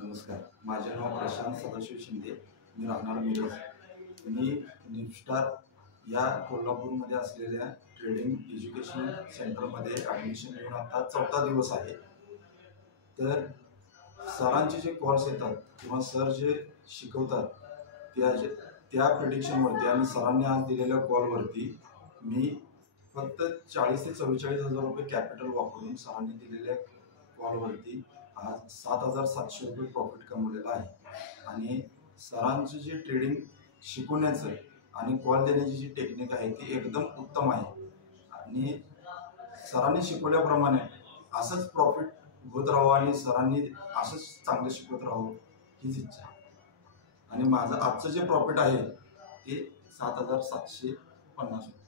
नमस्कार, माझे नाव प्रशांत सदाशिव शिंदे. मी राहणार मिरज. मी निफ्स्टार या कोल्हापूरमध्ये असलेल्या ट्रेडिंग एज्युकेशन सेंटरमध्ये ॲडमिशन घेऊन आता 4था दिवस आहे. तर सरांचे जे कॉल्स येतात किंवा सर जे शिकवतात त्या प्रिडिक्शनवरती आणि सरांनी आज दिलेल्या कॉलवरती मी फक्त 40 ते 44 हजार रुपये कॅपिटल वापरून सरांनी दिलेल्या कॉलवरती आज 7,700 रुपये प्रॉफिट कमवलेला आहे. आणि सरांचं जे ट्रेडिंग शिकवण्याचं आणि कॉल देण्याची जी टेक्निक आहे ती एकदम उत्तम आहे. आणि सरांनी शिकवल्याप्रमाणे असंच प्रॉफिट होत राहावं आणि सरांनी असंच चांगलं शिकवत राहावं हीच इच्छा आहे. आणि माझं आजचं जे प्रॉफिट आहे ते 7,750 रुपये.